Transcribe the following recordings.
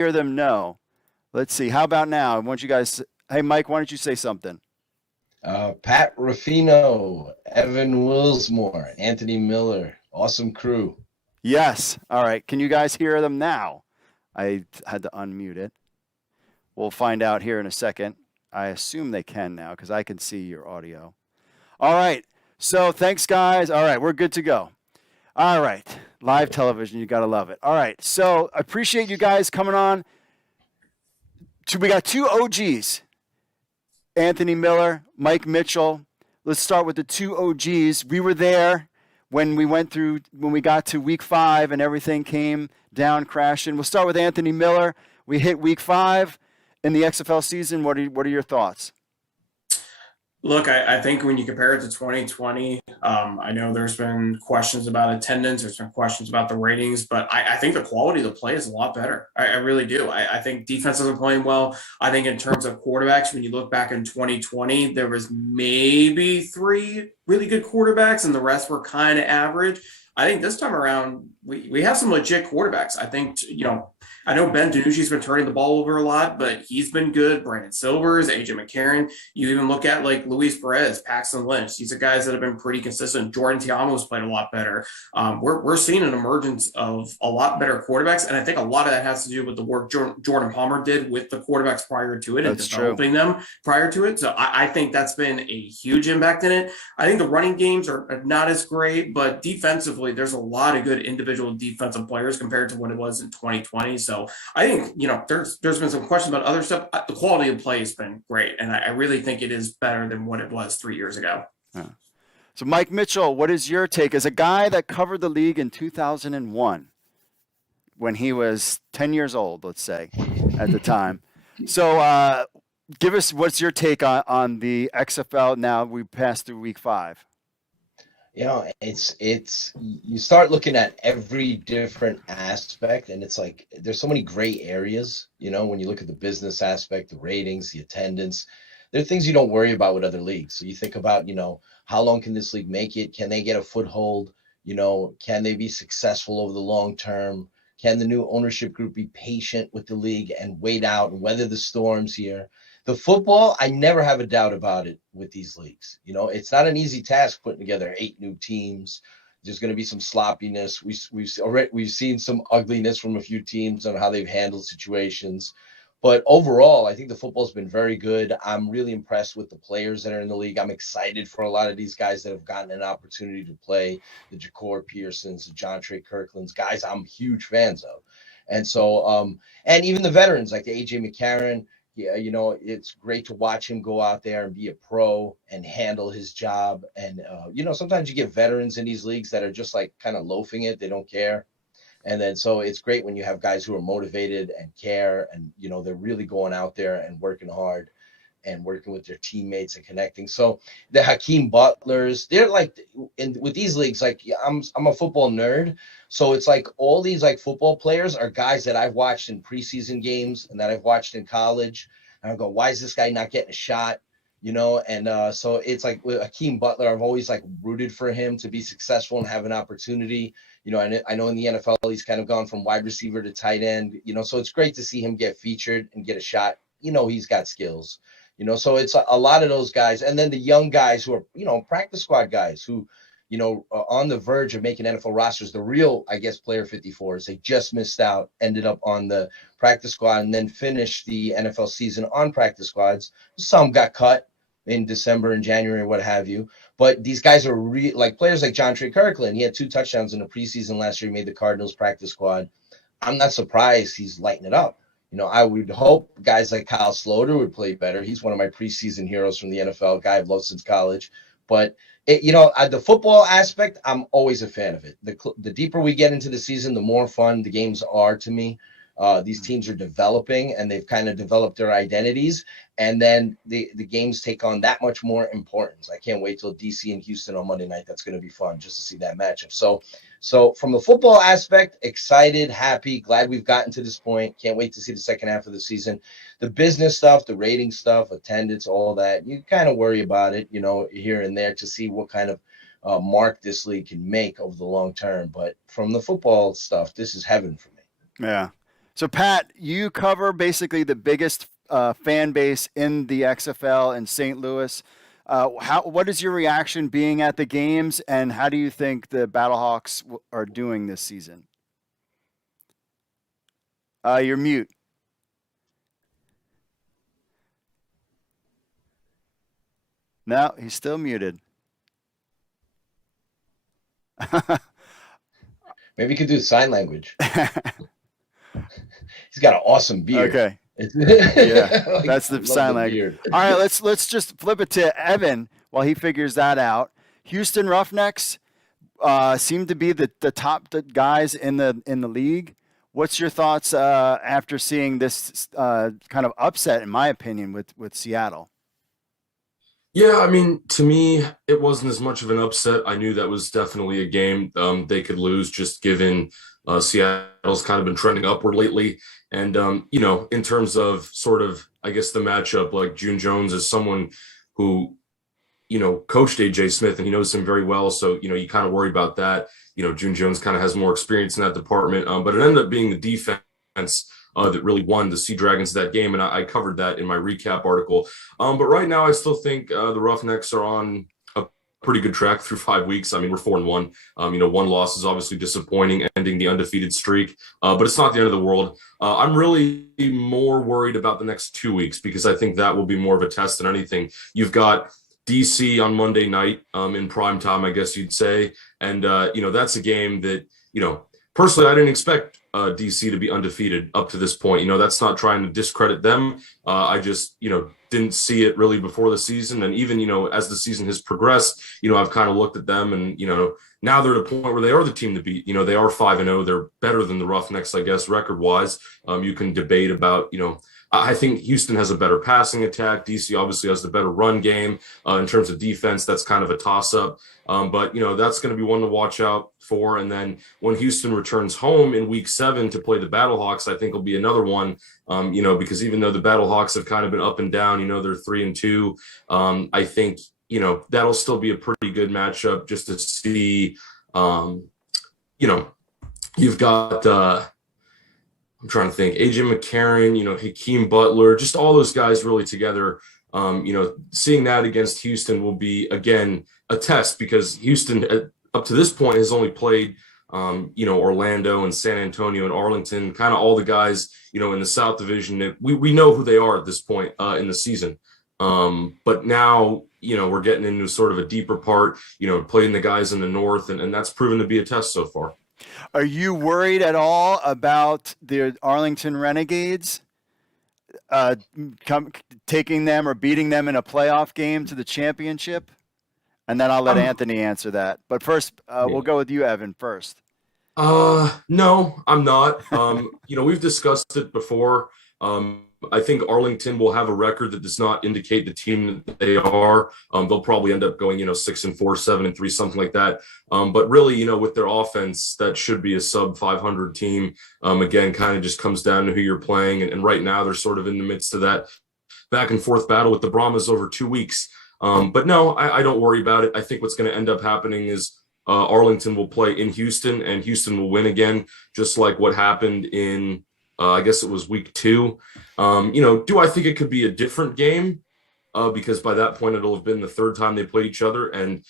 hear them? No. Let's see. How about now? I want you guys. Hey, Mike, why don't you say something? Pat Rafino, Evan Willsmore, Anthony Miller, awesome crew. Yes. All right. Can you guys hear them now? I had to unmute it. We'll find out here in a second. I assume they can now because I can see your audio. All right. So thanks, guys. All right. We're good to go. All right. Live television. You got to love it. All right. So I appreciate you guys coming on. We got two OGs, Anthony Miller, Mike Mitchell. Let's start with the two OGs. We were there when we got to week 5 and everything came down crashing. We'll start with Anthony Miller. We hit week 5 in the XFL season. What are your thoughts? Look, I think when you compare it to 2020, I know there's been questions about attendance, there's been questions about the ratings, but I think the quality of the play is a lot better. I really do. I think defenses are playing well. I think in terms of quarterbacks, when you look back in 2020, there was maybe 3 really good quarterbacks and the rest were kind of average. I think this time around, we have some legit quarterbacks. I think, I know Ben DiNucci's been turning the ball over a lot, but he's been good. Brandon Silvers, AJ McCarron. You even look at like Luis Perez, Paxton Lynch. These are guys that have been pretty consistent. Jordan Tiamo's played a lot better. We're seeing an emergence of a lot better quarterbacks, and I think a lot of that has to do with the work Jordan Palmer did with the quarterbacks prior to it and developing them prior to it. So I think that's been a huge impact in it. I think the running games are not as great, but defensively, there's a lot of good individual defensive players compared to what it was in 2020. So I think, there's been some questions about other stuff. The quality of play has been great, and I really think it is better than what it was 3 years ago. Yeah. So, Mike Mitchell, what is your take as a guy that covered the league in 2001 when he was 10 years old, let's say, at the time? So, give us what's your take on the XFL now we passed through week 5? It's you start looking at every different aspect, and it's like there's so many gray areas, when you look at the business aspect, the ratings, the attendance. There are things you don't worry about with other leagues. So you think about, how long can this league make it? Can they get a foothold? Can they be successful over the long term? Can the new ownership group be patient with the league and wait out and weather the storms here? The football, I never have a doubt about it with these leagues. It's not an easy task putting together 8 new teams. There's going to be some sloppiness. We've seen some ugliness from a few teams on how they've handled situations. But overall, I think the football's been very good. I'm really impressed with the players that are in the league. I'm excited for a lot of these guys that have gotten an opportunity to play, the Ja'Cour Pearsons, the John Trey Kirklands, guys I'm huge fans of. And so, and even the veterans like the AJ McCarron. Yeah, it's great to watch him go out there and be a pro and handle his job. And, sometimes you get veterans in these leagues that are just like kind of loafing it. They don't care. And then so it's great when you have guys who are motivated and care and, they're really going out there and working hard and working with their teammates and connecting. So the Hakeem Butlers, they're like with these leagues, like I'm a football nerd. So it's like all these like football players are guys that I've watched in preseason games and that I've watched in college. And I go, why is this guy not getting a shot? And so it's like with Hakeem Butler, I've always like rooted for him to be successful and have an opportunity. I know in the NFL, he's kind of gone from wide receiver to tight end, so it's great to see him get featured and get a shot. He's got skills, so it's a lot of those guys. And then the young guys who are, practice squad guys who, are on the verge of making NFL rosters, the real, I guess, player 54s, they just missed out, ended up on the practice squad and then finished the NFL season on practice squads. Some got cut in December and January, what have you. But these guys are like players like John Trey Kirkland. He had 2 touchdowns in the preseason last year. He made the Cardinals practice squad. I'm not surprised he's lighting it up. I would hope guys like Kyle Sloter would play better. He's one of my preseason heroes from the NFL, guy I've loved since college. But, the football aspect, I'm always a fan of it. The deeper we get into the season, the more fun the games are to me. These teams are developing and they've kind of developed their identities. And then the games take on that much more importance. I can't wait till DC and Houston on Monday night. That's going to be fun just to see that matchup. So from the football aspect, excited, happy, glad we've gotten to this point. Can't wait to see the second half of the season. The business stuff, the rating stuff, attendance, all that, you kind of worry about it, here and there to see what kind of mark this league can make over the long term. But from the football stuff, this is heaven for me. Yeah. So, Pat, you cover basically the biggest fan base in the XFL in St. Louis. What is your reaction being at the games, and how do you think the Battlehawks are doing this season? You're mute. No, he's still muted. Maybe you could do sign language. He's got an awesome beard. Okay. Yeah, That's the sign language. All right, let's just flip it to Evan while he figures that out. Houston Roughnecks seem to be the top guys in the league. What's your thoughts after seeing this kind of upset, in my opinion, with Seattle? Yeah, I mean, to me, it wasn't as much of an upset. I knew that was definitely a game they could lose, just given Seattle's kind of been trending upward lately. And, in terms of sort of, I guess, the matchup, like June Jones is someone who, coached AJ Smith and he knows him very well. So, you kind of worry about that. June Jones kind of has more experience in that department. But it ended up being the defense that really won the Sea Dragons that game. And I covered that in my recap article. But right now, I still think the Roughnecks are on a pretty good track through 5 weeks. I mean, we're 4-1. One loss is obviously disappointing, ending the undefeated streak, but it's not the end of the world. I'm really more worried about the next 2 weeks because I think that will be more of a test than anything. You've got DC on Monday night in prime time, I guess you'd say. And, that's a game that, personally, I didn't expect DC to be undefeated up to this point. That's not trying to discredit them. I just, didn't see it really before the season. And even, as the season has progressed, I've kind of looked at them and, now they're at a point where they are the team to beat. They are 5-0. They're better than the Roughnecks, I guess, record-wise. You can debate about, I think Houston has a better passing attack. DC obviously has the better run game. In terms of defense, that's kind of a toss-up. But, that's going to be one to watch out for. And then when Houston returns home in week 7 to play the Battlehawks, I think will be another one, because even though the Battlehawks have kind of been up and down, they're 3-2. I think, that'll still be a pretty good matchup just to see, you've got, I'm trying to think, AJ McCarron, Hakeem Butler, just all those guys really together. Seeing that against Houston will be, again, a test because Houston up to this point has only played, Orlando and San Antonio and Arlington, kind of all the guys, in the South Division. We know who they are at this point in the season. But now, we're getting into sort of a deeper part, playing the guys in the North, and that's proven to be a test so far. Are you worried at all about the Arlington Renegades taking them or beating them in a playoff game to the championship? And then I'll let Anthony answer that. But first, we'll go with you, Evan, first. No, I'm not. We've discussed it before. I think Arlington will have a record that does not indicate the team that they are. They'll probably end up going, 6-4, 7-3, something like that. But really, with their offense, that should be a sub 500 team. Again, kind of just comes down to who you're playing. And right now they're sort of in the midst of that back and forth battle with the Brahmas over 2 weeks. But no, I don't worry about it. I think what's going to end up happening is Arlington will play in Houston and Houston will win again, just like what happened in I guess it was week 2. Do I think it could be a different game? Because by that point, it'll have been the 3rd time they played each other. And,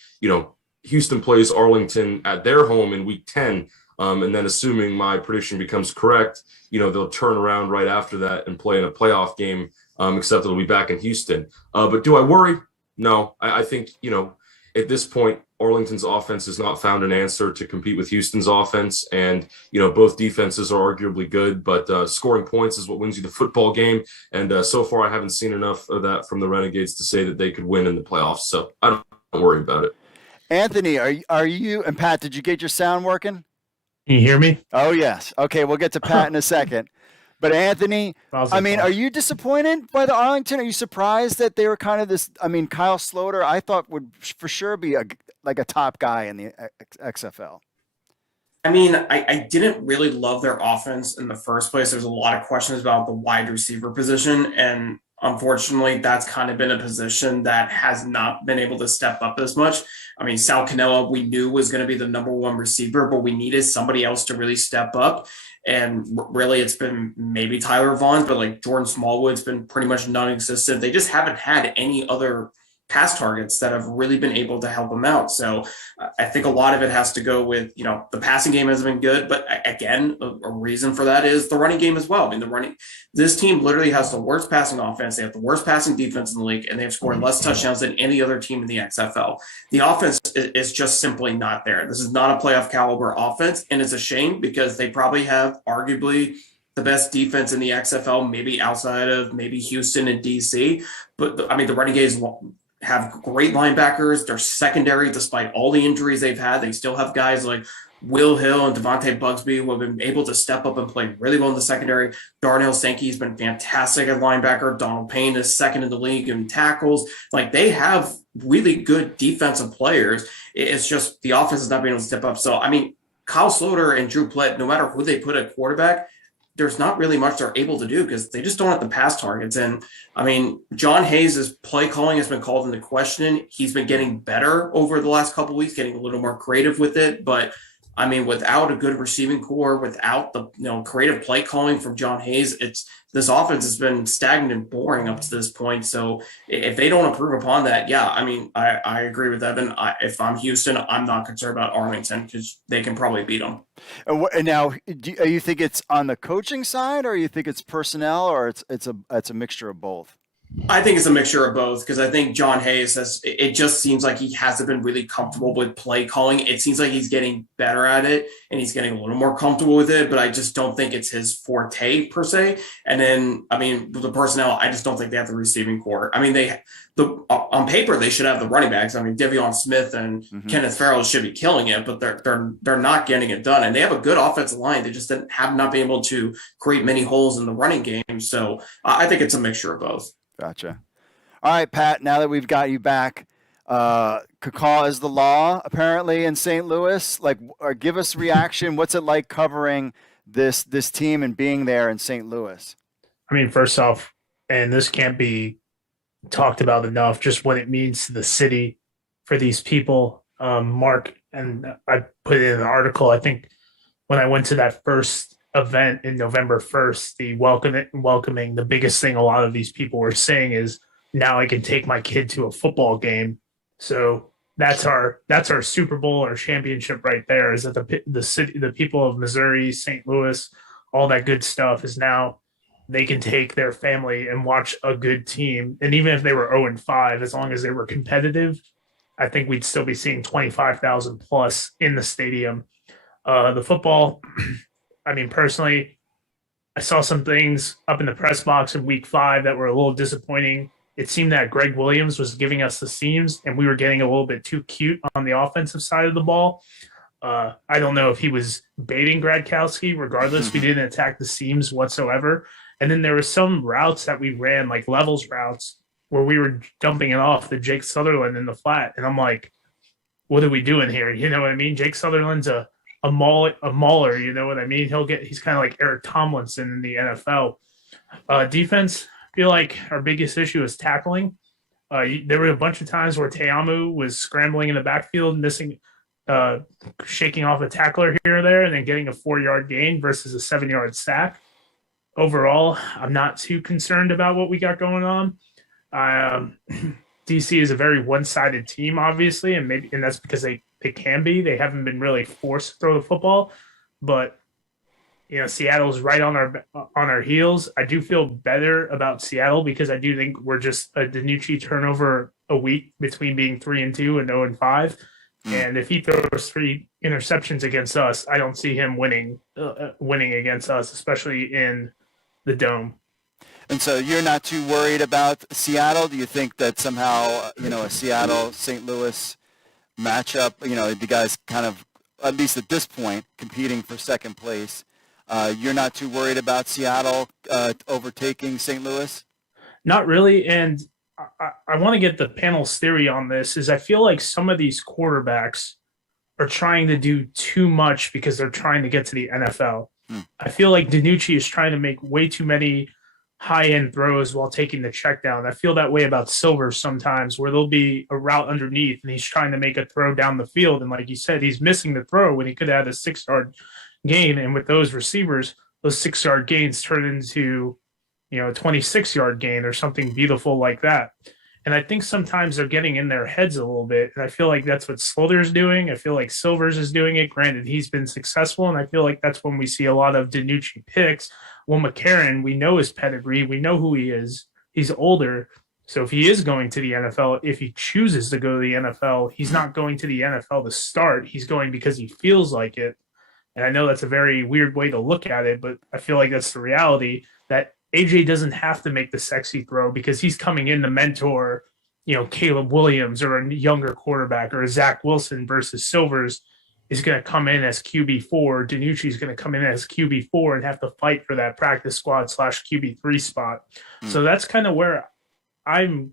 Houston plays Arlington at their home in week 10. And then assuming my prediction becomes correct, they'll turn around right after that and play in a playoff game, except it'll be back in Houston. But do I worry? No, I think, at this point, Arlington's offense has not found an answer to compete with Houston's offense. And, both defenses are arguably good, but scoring points is what wins you the football game. And so far, I haven't seen enough of that from the Renegades to say that they could win in the playoffs. So I don't worry about it. Anthony, are you, and Pat, did you get your sound working? Can you hear me? Oh, yes. Okay, we'll get to Pat in a second. But Anthony, are you disappointed by the Arlington? Are you surprised that they were kind of this? I mean, Kyle Sloter, I thought would for sure be a top guy in the XFL. I mean, I didn't really love their offense in the first place. There's a lot of questions about the wide receiver position. And Unfortunately, that's kind of been a position that has not been able to step up as much. I mean, Sal Cannella, we knew was going to be the number one receiver, but we needed somebody else to really step up. And really, it's been maybe Tyler Vaughn, but like Jordan Smallwood's been pretty much non-existent. They just haven't had any other pass targets that have really been able to help them out. So I think a lot of it has to go with, the passing game has been good, but again, a reason for that is the running game as well. I mean, this team literally has the worst passing offense. They have the worst passing defense in the league, and they've scored less touchdowns than any other team in the XFL. The offense is just simply not there. This is not a playoff caliber offense, and it's a shame because they probably have arguably the best defense in the XFL, maybe outside of maybe Houston and DC. But the Renegades have great linebackers. They're secondary, despite all the injuries they've had. They still have guys like Will Hill and Devontae Bugsby who have been able to step up and play really well in the secondary. Darnell Sankey's been fantastic at linebacker. Donald Payne is second in the league in tackles. Like, they have really good defensive players. It's just the offense is not being able to step up. So, I mean, Kyle Sloter and Drew Plitt, no matter who they put at quarterback, there's not really much they're able to do because they just don't have the pass targets. And I mean, John Hayes' play calling has been called into question. He's been getting better over the last couple of weeks, getting a little more creative with it. But I mean, without a good receiving core, without the creative play calling from John Hayes, this offense has been stagnant and boring up to this point. So if they don't improve upon that, yeah, I mean, I agree with Evan. If I'm Houston, I'm not concerned about Arlington because they can probably beat them. And now, do you think it's on the coaching side, or you think it's personnel, or it's a mixture of both? I think it's a mixture of both because I think John Hayes it just seems like he hasn't been really comfortable with play calling. It seems like he's getting better at it and he's getting a little more comfortable with it, but I just don't think it's his forte per se. And then, I mean, the personnel, I just don't think they have the receiving core. I mean, on paper, they should have the running backs. I mean, Devion Smith and Kenneth Farrell should be killing it, but they're not getting it done. And they have a good offensive line. They just have not been able to create many holes in the running game. So I think it's a mixture of both. Gotcha. All right, Pat, now that we've got you back, cacaw is the law, apparently, in St. Louis. Give us reaction. What's it like covering this team and being there in St. Louis? I mean, first off, and this can't be talked about enough, just what it means to the city for these people. Mark, and I put it in an article, I think, when I went to that first event in November 1st, the welcoming, the biggest thing a lot of these people were saying is, now I can take my kid to a football game. So that's our Super Bowl or championship right there, is that the city, the people of Missouri, St. Louis, all that good stuff is now they can take their family and watch a good team. And even if they were 0-5, as long as they were competitive, I think we'd still be seeing 25,000 plus in the stadium. The football, I mean, personally, I saw some things up in the press box in week 5 that were a little disappointing. It seemed that Greg Williams was giving us the seams and we were getting a little bit too cute on the offensive side of the ball. I don't know if he was baiting Gradkowski. Regardless, we didn't attack the seams whatsoever. And then there were some routes that we ran, like levels routes, where we were dumping it off to Jake Sutherland in the flat. And I'm like, what are we doing here? You know what I mean? Jake Sutherland's a mauler, you know what I mean? He's kind of like Eric Tomlinson in the NFL. Defense, I feel like our biggest issue is tackling. There were a bunch of times where Teamu was scrambling in the backfield, missing, shaking off a tackler here or there, and then getting a 4-yard gain versus a 7-yard sack. Overall, I'm not too concerned about what we got going on. DC is a very one-sided team, obviously, and that's because they can be. They haven't been really forced to throw the football, but Seattle's right on our heels. I do feel better about Seattle because I do think we're just a DiNucci turnover a week between being 3-2 and 0-5. And if he throws 3 interceptions against us, I don't see him winning against us, especially in the Dome. And so you're not too worried about Seattle? Do you think that somehow, a Seattle-St. Louis matchup, the guys kind of, at least at this point, competing for second place, you're not too worried about Seattle overtaking St. Louis? Not really. And I want to get the panel's theory on this, is I feel like some of these quarterbacks are trying to do too much because they're trying to get to the NFL. I feel like DiNucci is trying to make way too many high end throws while taking the check down. I feel that way about Silver sometimes, where there'll be a route underneath and he's trying to make a throw down the field. And like you said, he's missing the throw when he could have had a 6 yard gain. And with those receivers, those 6 yard gains turn into, a 26 yard gain or something beautiful like that. And I think sometimes they're getting in their heads a little bit. And I feel like that's what Slaughter's doing. I feel like Silvers is doing it. Granted, he's been successful. And I feel like that's when we see a lot of DiNucci picks. Well, McCarron, we know his pedigree. We know who he is. He's older. So if he is going to the NFL, if he chooses to go to the NFL, he's not going to the NFL to start. He's going because he feels like it. And I know that's a very weird way to look at it, but I feel like that's the reality, that AJ doesn't have to make the sexy throw because he's coming in to mentor, Caleb Williams or a younger quarterback, or a Zach Wilson, versus Silvers is going to come in as QB4. DiNucci is going to come in as QB4 and have to fight for that practice squad / QB3 spot. So that's kind of where I'm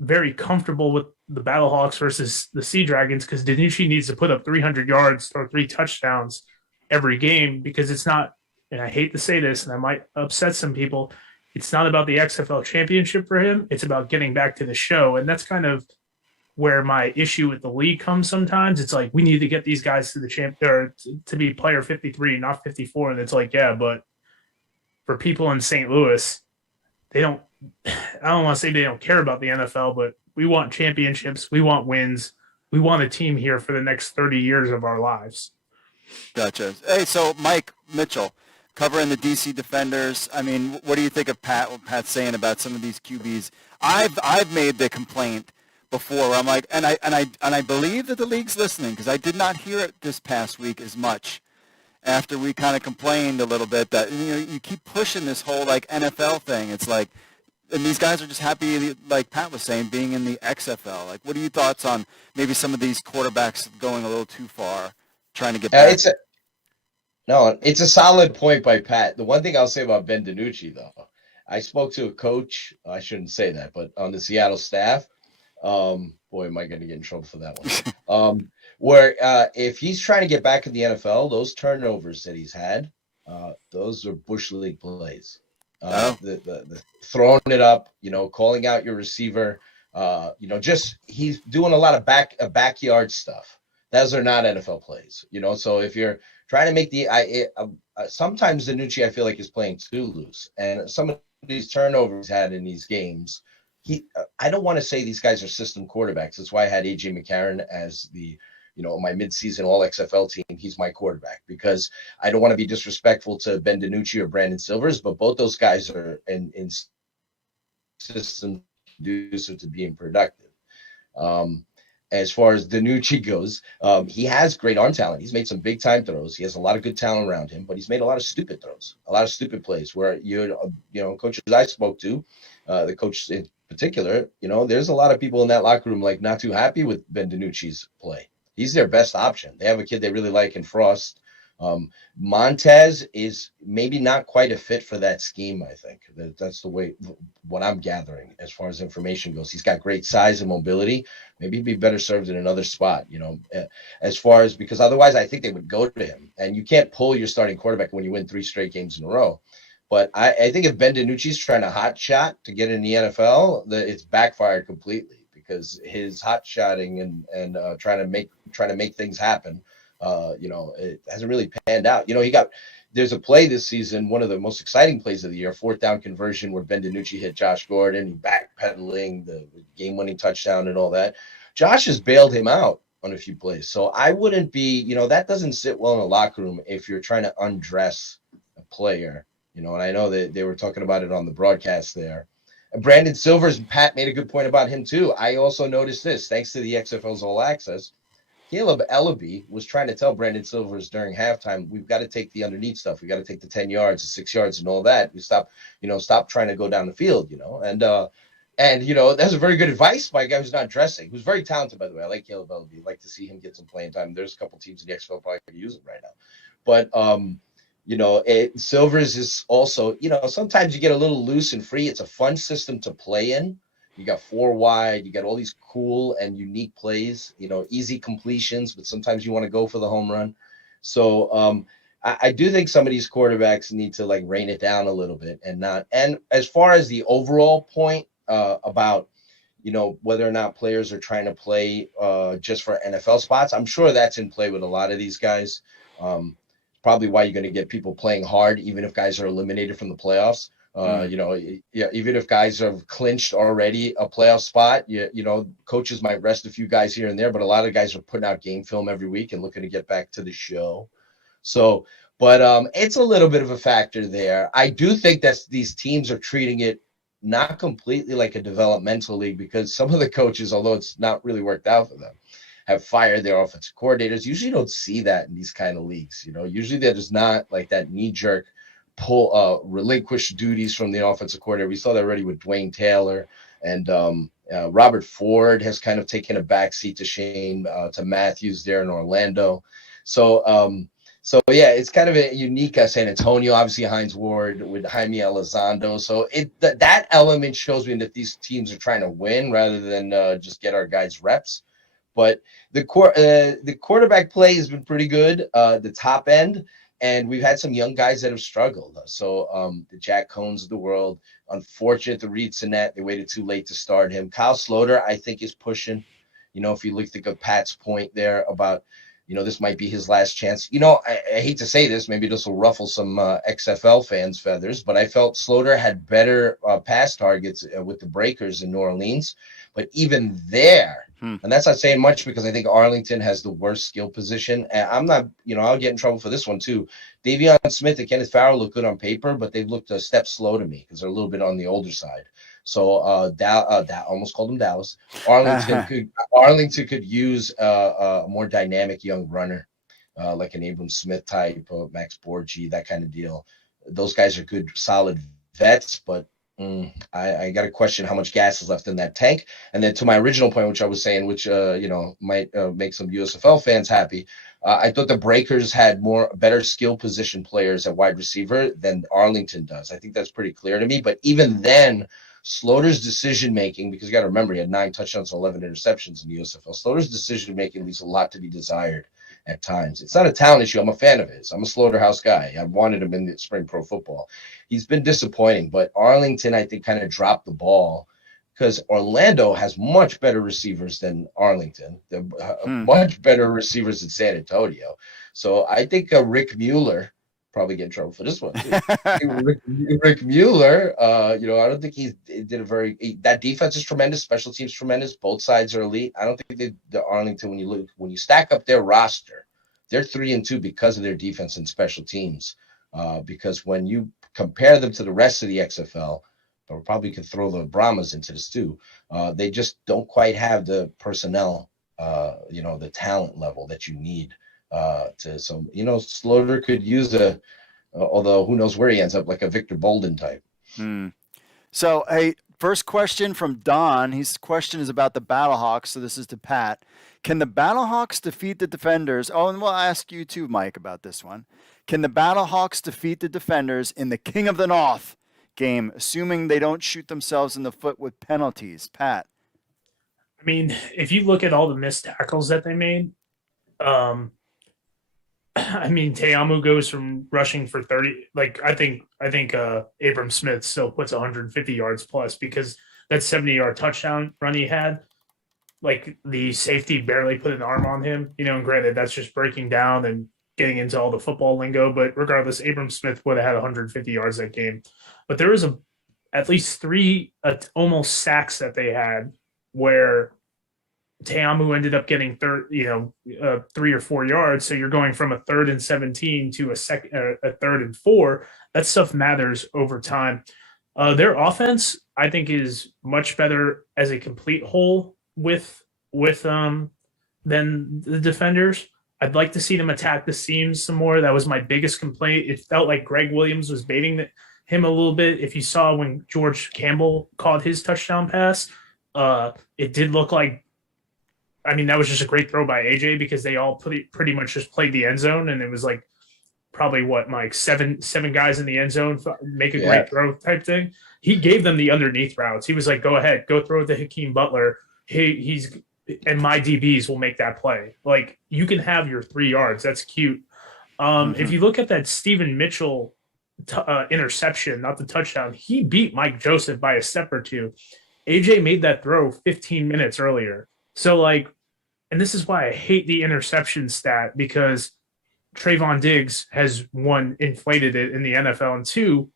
very comfortable with the Battlehawks versus the Sea Dragons, because DiNucci needs to put up 300 yards or 3 touchdowns every game, because it's not, and I hate to say this, and I might upset some people, it's not about the XFL championship for him. It's about getting back to the show. And that's kind of where my issue with the league comes sometimes. It's like, we need to get these guys to the champ, or to be player 53, not 54. And it's like, yeah, but for people in St. Louis, I don't want to say they don't care about the NFL, but we want championships. We want wins. We want a team here for the next 30 years of our lives. Gotcha. Hey, so Mike Mitchell, covering the DC Defenders. I mean, what do you think of what Pat's saying about some of these QBs? I've made the complaint before. I'm like, and I believe that the league's listening, because I did not hear it this past week as much after we kind of complained a little bit that you keep pushing this whole like NFL thing. It's like, and these guys are just happy, like Pat was saying, being in the XFL. Like, what are your thoughts on maybe some of these quarterbacks going a little too far, trying to get back? It's a solid point by Pat. The one thing I'll say about Ben DiNucci, though, I spoke to a coach. I shouldn't say that, but on the Seattle staff. Boy, am I going to get in trouble for that one. Where if he's trying to get back in the NFL, those turnovers that he's had, those are Bush League plays. The throwing it up, calling out your receiver, just he's doing a lot of backyard stuff. Those are not NFL plays, So if you're trying to make sometimes DiNucci, I feel like, is playing too loose, and some of these turnovers he's had in these games, I don't want to say these guys are system quarterbacks. That's why I had AJ McCarron as the, my midseason all XFL team. He's my quarterback, because I don't want to be disrespectful to Ben DiNucci or Brandon Silvers, but both those guys are in system conducive to being productive. As far as DiNucci goes, he has great arm talent. He's made some big time throws. He has a lot of good talent around him, but he's made a lot of stupid throws, a lot of stupid plays where coaches I spoke to, the coach in particular, there's a lot of people in that locker room like not too happy with Ben DiNucci's play. He's their best option. They have a kid they really like in Frost. Montez is maybe not quite a fit for that scheme. I think that's the way, what I'm gathering as far as information goes. He's got great size and mobility. Maybe he'd be better served in another spot, as far as, because otherwise I think they would go to him, and you can't pull your starting quarterback when you win 3 straight games in a row. But I think if Ben DiNucci's trying to hot shot to get in the NFL, it's backfired completely, because his hot shotting and trying to make things happen, it hasn't really panned out. There's a play this season, one of the most exciting plays of the year, 4th down conversion, where Ben DiNucci hit Josh Gordon, he backpedaling the game-winning touchdown and all that. Josh has bailed him out on a few plays. So I wouldn't be, that doesn't sit well in a locker room if you're trying to undress a player. And I know that they were talking about it on the broadcast there. And Brandon Silvers, Pat made a good point about him too. I also noticed this, thanks to the XFL's All Access. Caleb Ellaby was trying to tell Brandon Silvers during halftime, we've got to take the underneath stuff. We got to take the 10 yards, the 6 yards and all that. We stop trying to go down the field, And that's a very good advice by a guy who's not dressing, who's very talented, by the way. I like Caleb Ellaby. I'd like to see him get some playing time. There's a couple teams in the XFL probably could use him right now. But, Silvers is also, sometimes you get a little loose and free. It's a fun system to play in. You got 4 wide, you got all these cool and unique plays, easy completions, but sometimes you want to go for the home run. So I do think some of these quarterbacks need to like rein it down a little bit and not. And as far as the overall point about whether or not players are trying to play just for NFL spots, I'm sure that's in play with a lot of these guys. Probably why you're going to get people playing hard, even if guys are eliminated from the playoffs. Even if guys have clinched already a playoff spot, coaches might rest a few guys here and there, but a lot of guys are putting out game film every week and looking to get back to the show. So, but it's a little bit of a factor there. I do think that these teams are treating it not completely like a developmental league, because some of the coaches, although it's not really worked out for them, have fired their offensive coordinators. Usually don't see that in these kind of leagues. Usually they're just not like that knee-jerk relinquish duties from the offensive coordinator. We saw that already with Dwayne Taylor, and Robert Ford has kind of taken a backseat to Matthews there in Orlando. So yeah, it's kind of a unique San Antonio, obviously Hines Ward with Jaime Elizondo. So that element shows me that these teams are trying to win rather than just get our guys reps. But the quarterback play has been pretty good, the top end, and we've had some young guys that have struggled. So the Jack Cones of the world, unfortunate the Reed Sinnett, they waited too late to start him. Kyle Sloter, I think, is pushing. If you look at Pat's point there about, this might be his last chance. I hate to say this, maybe this will ruffle some XFL fans' feathers, but I felt Sloter had better pass targets with the Breakers in New Orleans. But even there, and that's not saying much, because I think Arlington has the worst skill position. And I'm not, I'll get in trouble for this one too. Davion Smith and Kenneth Farrell look good on paper, but they've looked a step slow to me because they're a little bit on the older side. So almost called him Dallas. Arlington could use a more dynamic young runner, like an Abram Smith type, Max Borgi, that kind of deal. Those guys are good, solid vets, but I got to question how much gas is left in that tank. And then to my original point, which I was saying, which might make some USFL fans happy, I thought the Breakers had better skill position players at wide receiver than Arlington does. I think that's pretty clear to me. But even then, Sloter's decision making, because you got to remember he had 9 touchdowns, 11 interceptions in the USFL. Sloter's decision making leaves a lot to be desired at times. It's not a talent issue. I'm a fan of his. I'm a Slaughterhouse guy. I wanted him in the spring pro football. He's been disappointing, but Arlington, I think, kind of dropped the ball because Orlando has much better receivers than Arlington. They're much better receivers than San Antonio. So I think Rick Mueller, probably get in trouble for this one too. Rick Mueller, I don't think he did that defense is tremendous, special teams tremendous, both sides are elite. I don't think the Arlington, when you stack up their roster, they're 3-2 because of their defense and special teams. Because when you compare them to the rest of the XFL, but we probably could throw the Brahmas into this too. They just don't quite have the personnel, the talent level that you need. Sloter could use although who knows where he ends up, like a Victor Bolden type. So, hey, first question from Don. His question is about the Battlehawks. So this is to Pat. Can the Battlehawks defeat the Defenders? Oh, and we'll ask you too, Mike, about this one. Can the Battlehawks defeat the Defenders in the King of the North game, assuming they don't shoot themselves in the foot with penalties? Pat. I mean, if you look at all the missed tackles that they made, Te'amu goes from rushing for 30. Like I think Abram Smith still puts 150 yards plus, because that 70-yard touchdown run he had, like the safety barely put an arm on him. And granted, that's just breaking down and getting into all the football lingo. But regardless, Abram Smith would have had 150 yards that game. But there was at least 3 almost sacks that they had where Te'amu ended up getting 3 or 4 yards. So you're going from a 3rd and 17 to a 3rd and 4. That stuff matters over time. Their offense, I think, is much better as a complete whole with than the Defenders. I'd like to see them attack the seams some more. That was my biggest complaint. It felt like Greg Williams was baiting him a little bit. If you saw when George Campbell caught his touchdown pass, it did look like, that was just a great throw by AJ, because they all pretty much just played the end zone, and it was like probably Mike, seven guys in the end zone make a great throw type thing. He gave them the underneath routes. He was like, "Go ahead, go throw it to Hakeem Butler. And my DBs will make that play." Like, you can have your 3 yards. That's cute. If you look at that Stephen Mitchell interception, not the touchdown, he beat Mike Joseph by a step or two. AJ made that throw 15 minutes earlier. So, like, and this is why I hate the interception stat, because Trayvon Diggs has, one, inflated it in the NFL, and two,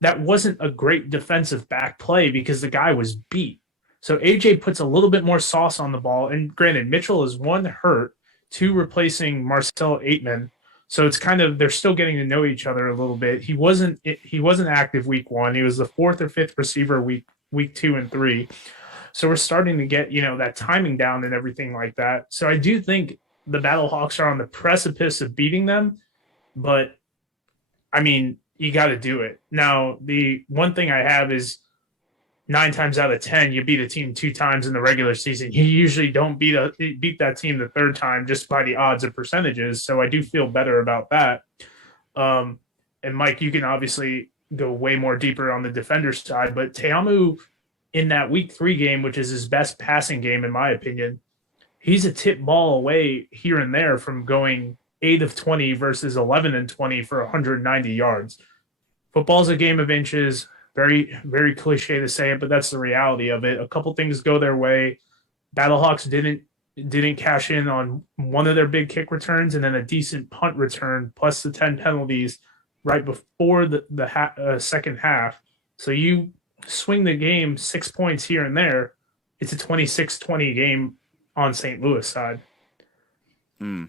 that wasn't a great defensive back play because the guy was beat. So AJ puts a little bit more sauce on the ball. And granted, Mitchell is, one, hurt, two, replacing Marcel Aitman. So it's kind of, they're still getting to know each other a little bit. He wasn't active week one. He was the fourth or fifth receiver week 2 and 3. So we're starting to get, that timing down and everything like that. So I do think the Battlehawks are on the precipice of beating them, but I mean, you got to do it. Now, the one thing I have is 9 times out of 10, you beat a team 2 times in the regular season. You usually don't beat that team the third time just by the odds of percentages. So I do feel better about that. And Mike, you can obviously go way more deeper on the defender side, but Teamu in that week 3 game, which is his best passing game, in my opinion, he's a tip ball away here and there from going 8 of 20 versus 11 and 20 for 190 yards. Football's a game of inches. Very, very cliche to say it, but that's the reality of it. A couple things go their way. Battlehawks didn't cash in on one of their big kick returns, and then a decent punt return plus the 10 penalties right before the second half. So you swing the game 6 points here and there, it's a 26-20 game on St. Louis side.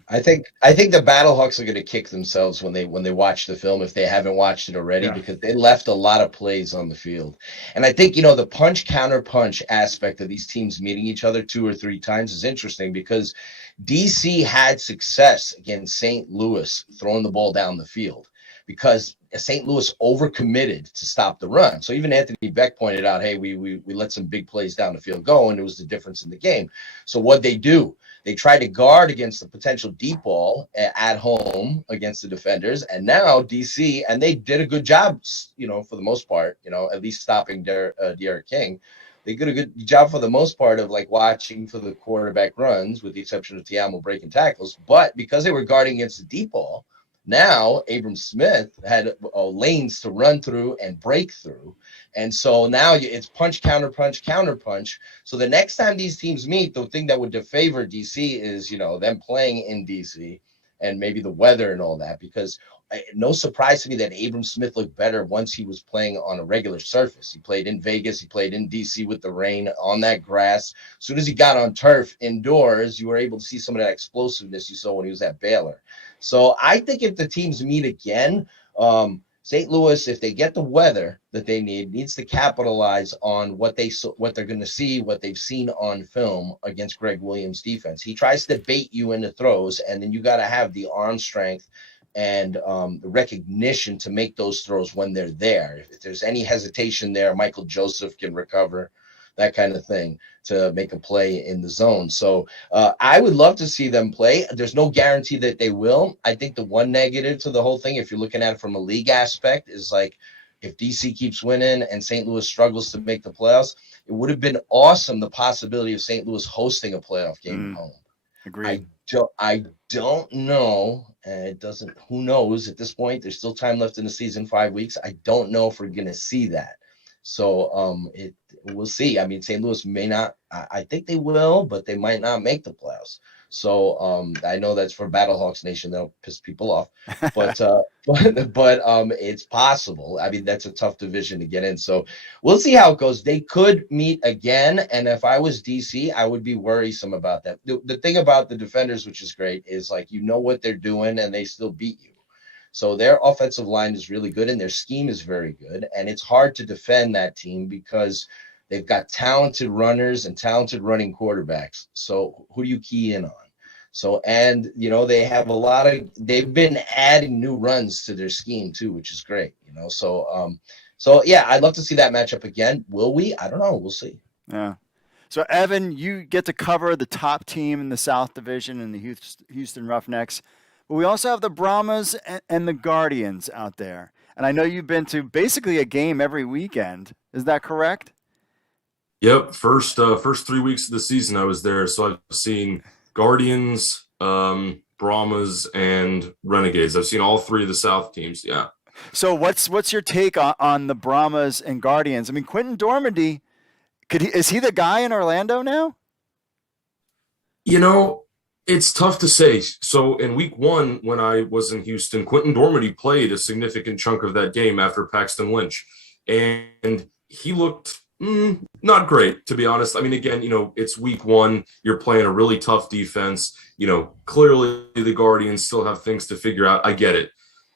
I think the Battlehawks are going to kick themselves when they watch the film, if they haven't watched it already, because they left a lot of plays on the field. And I think, the punch counter punch aspect of these teams meeting each other 2 or 3 times is interesting, because DC had success against St. Louis throwing the ball down the field because St. Louis overcommitted to stop the run. So even Anthony Beck pointed out, hey, we let some big plays down the field go, and it was the difference in the game. So what they do, they try to guard against the potential deep ball at home against the defenders. And now DC, and they did a good job, for the most part, at least stopping Derek King. They did a good job for the most part of watching for the quarterback runs, with the exception of Teamu breaking tackles. But because they were guarding against the deep ball, now Abram Smith had lanes to run through and break through. And so now it's punch, counter punch, counter punch. So the next time these teams meet, the thing that would favor DC is, them playing in DC and maybe the weather and all that, because no surprise to me that Abram Smith looked better once he was playing on a regular surface. He played in Vegas. He played in DC with the rain on that grass. As soon as he got on turf indoors, you were able to see some of that explosiveness you saw when he was at Baylor. So I think if the teams meet again, St. Louis, if they get the weather that they need, needs to capitalize on what they're going to see, what they've seen on film against Greg Williams' defense. He tries to bait you into throws, and then you got to have the arm strength and the recognition to make those throws when they're there. If there's any hesitation there, Michael Joseph can recover, that kind of thing, to make a play in the zone. So I would love to see them play. There's no guarantee that they will. I think the one negative to the whole thing, if you're looking at it from a league aspect, is if DC keeps winning and St. Louis struggles to make the playoffs, it would have been awesome, the possibility of St. Louis hosting a playoff game at home. Agreed. I don't know. It doesn't. Who knows at this point? There's still time left in the season, 5 weeks. I don't know if we're going to see that. So we'll see. I mean, St. Louis may not. I think they will, but they might not make the playoffs. So I know that's for Battlehawks Nation. That'll piss people off, but it's possible. I mean, that's a tough division to get in. So we'll see how it goes. They could meet again, and if I was DC, I would be worrisome about that. The thing about the Defenders, which is great, is what they're doing, and they still beat you. So their offensive line is really good, and their scheme is very good, and it's hard to defend that team because they've got talented runners and talented running quarterbacks. So who do you key in on? So, and, they have they've been adding new runs to their scheme too, which is great, So yeah, I'd love to see that matchup again. Will we? I don't know. We'll see. Yeah. So Evan, you get to cover the top team in the South Division in the Houston Roughnecks, but we also have the Brahmas and the Guardians out there. And I know you've been to basically a game every weekend. Is that correct? Yep. First 3 weeks of the season I was there. So I've seen Guardians, Brahmas, and Renegades. I've seen all three of the South teams. Yeah. So what's your take on the Brahmas and Guardians? I mean, Quentin Dormady, is he the guy in Orlando now? You know, it's tough to say. So in week 1, when I was in Houston, Quentin Dormady played a significant chunk of that game after Paxton Lynch. And he looked not great, to be honest. I mean, again, it's week 1. You're playing a really tough defense. Clearly the Guardians still have things to figure out. I get it.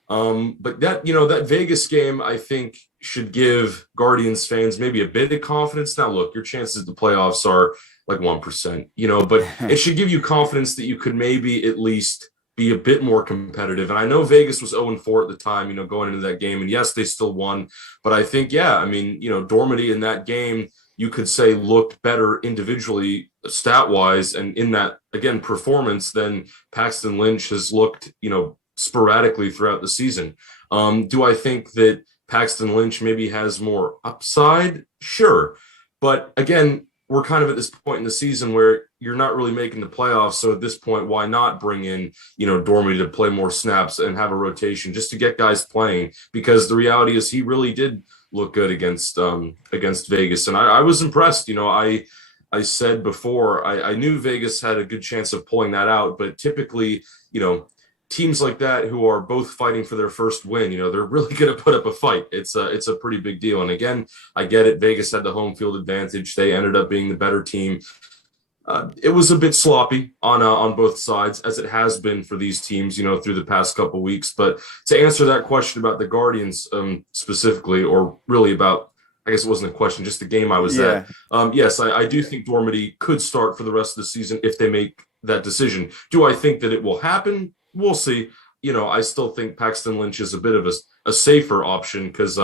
But that Vegas game, I think, should give Guardians fans maybe a bit of confidence. Now, look, your chances at the playoffs are like 1%, but it should give you confidence that you could maybe at least be a bit more competitive. And I know Vegas was 0-4 at the time, going into that game. And yes, they still won. But I think, Dormady in that game, you could say looked better individually, stat-wise, and in that, again, performance than Paxton Lynch has looked, sporadically throughout the season. Do I think that Paxton Lynch maybe has more upside? Sure. But again, we're kind of at this point in the season where you're not really making the playoffs. So at this point, why not bring in, Dormady to play more snaps and have a rotation just to get guys playing? Because the reality is he really did look good against Vegas. And I was impressed. I said before, I knew Vegas had a good chance of pulling that out, but typically, teams like that who are both fighting for their first win, they're really going to put up a fight. It's a pretty big deal. And again, I get it. Vegas had the home field advantage. They ended up being the better team. It was a bit sloppy on both sides, as it has been for these teams, through the past couple weeks. But to answer that question about the Guardians specifically, or really about, I guess it wasn't a question, just the game I was at. Yes, I do think Dormady could start for the rest of the season if they make that decision. Do I think that it will happen? We'll see. I still think Paxton Lynch is a bit of a safer option because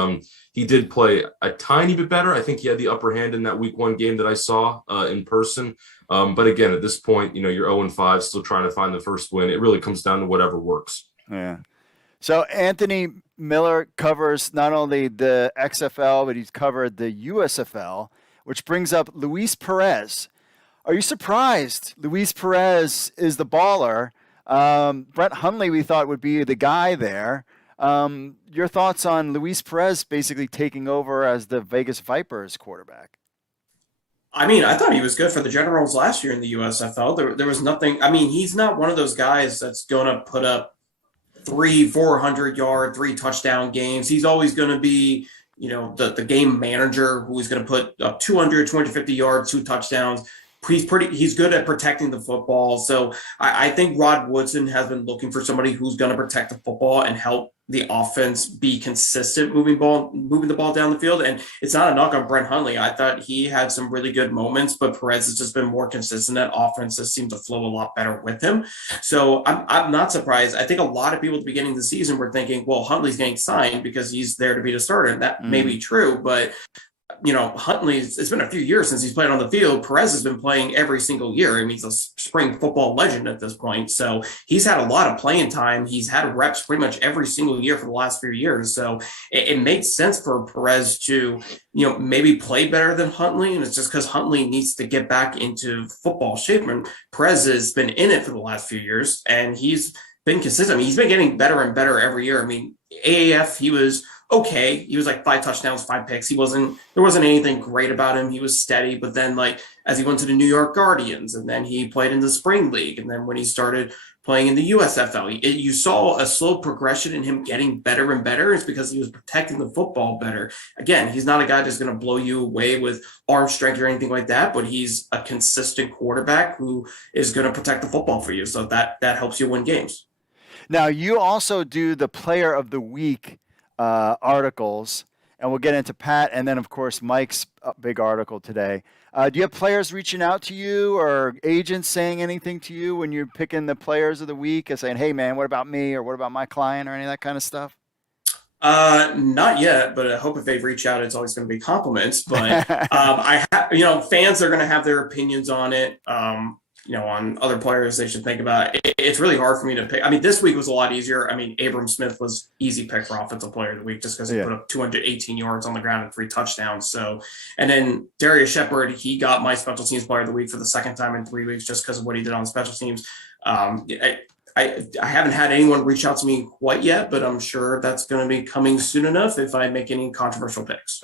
he did play a tiny bit better. I think he had the upper hand in that week 1 game that I saw in person. But again, at this point, you're 0-5, still trying to find the first win. It really comes down to whatever works. Yeah. So Anthony Miller covers not only the XFL, but he's covered the USFL, which brings up Luis Perez. Are you surprised Luis Perez is the baller? Brett Hundley, we thought, would be the guy there. Your thoughts on Luis Perez basically taking over as the Vegas Vipers quarterback? I mean, I thought he was good for the Generals last year in the USFL. There was nothing. I mean, he's not one of those guys that's going to put up 400 yard, 3 touchdown games. He's always going to be, the game manager who's going to put up 200, 250 yards, 2 touchdowns. He's good at protecting the football. So I think Rod Woodson has been looking for somebody who's going to protect the football and help the offense be consistent moving the ball down the field. And it's not a knock on Brent Hundley. I thought he had some really good moments, but Perez has just been more consistent. That offenses seem to flow a lot better with him. So I'm not surprised. I think a lot of people at the beginning of the season were thinking, well, Hundley's getting signed because he's there to be the starter. And that may be true, but Huntley, it's been a few years since he's played on the field. Perez has been playing every single year. I mean, he's a spring football legend at this point. So he's had a lot of playing time. He's had reps pretty much every single year for the last few years. So it makes sense for Perez to, maybe play better than Huntley. And it's just because Huntley needs to get back into football shape. And Perez has been in it for the last few years, and he's been consistent. I mean, he's been getting better and better every year. I mean, AAF, he was okay. He was like 5 touchdowns, 5 picks. There wasn't anything great about him. He was steady, but then as he went to the New York Guardians, and then he played in the spring league. And then when he started playing in the USFL, you saw a slow progression in him getting better and better. It's because he was protecting the football better. Again, he's not a guy that's going to blow you away with arm strength or anything like that, but he's a consistent quarterback who is going to protect the football for you. So that helps you win games. Now, you also do the Player of the Week articles, and we'll get into Pat and then, of course, Mike's big article today. Do you have players reaching out to you or agents saying anything to you when you're picking the Players of the Week and saying, hey, man, what about me, or what about my client, or any of that kind of stuff? Not yet, but I hope if they reach out, it's always going to be compliments. But fans are going to have their opinions on it. On other players they should think about. It's really hard for me to pick. I mean, this week was a lot easier. I mean, Abram Smith was easy pick for Offensive Player of the Week just because he put up 218 yards on the ground and 3 touchdowns. So, and then Darius Shepard, he got my Special Teams Player of the Week for the second time in 3 weeks just because of what he did on special teams. I haven't had anyone reach out to me quite yet, but I'm sure that's going to be coming soon enough if I make any controversial picks.